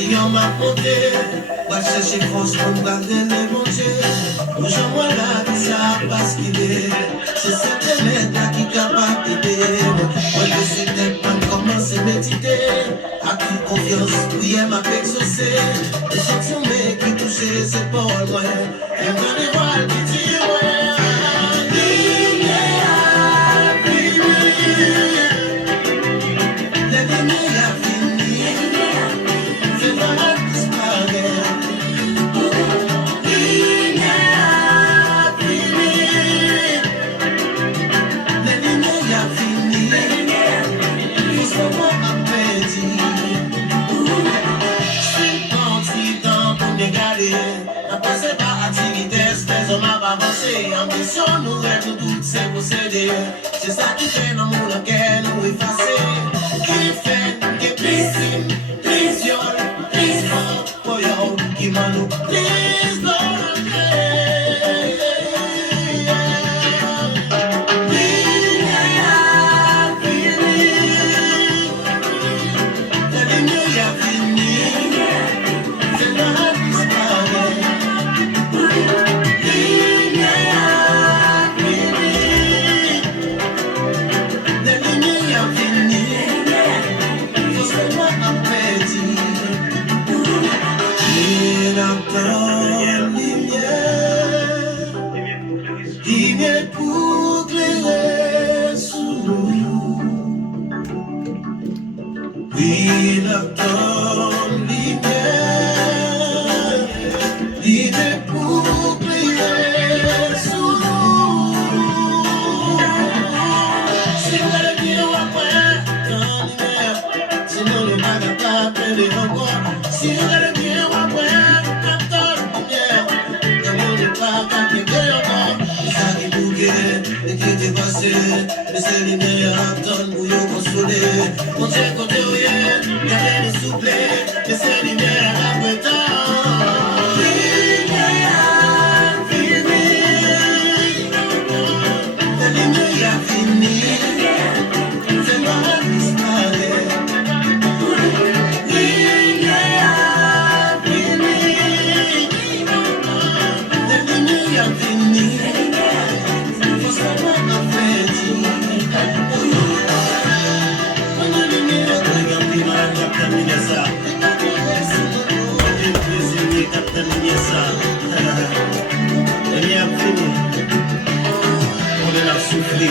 Si on m'a porté, va chercher force pour me garder les manger. Aujourd'hui, la vie, ça passe qu'il est. C'est cette merde qui est capable d'aider. Moi, je suis tête pour commencer à méditer. À toute confiance, prière m'a fait exaucer. Les chansons, mais qui touchent, c'est pas loin. Et dans les voiles qui tirent, ambition nous rêve toutes ces possédés. C'est ça qui fait dans mon lequel nous effacer. Qui fait que piscine, please y'all, please y'all, for y'all, qui m'a nous, please don't c'est les meilleurs attendent pour nous consoler. On tient côté où il y a des souplés, mais c'est les meilleurs appétants. Souffler,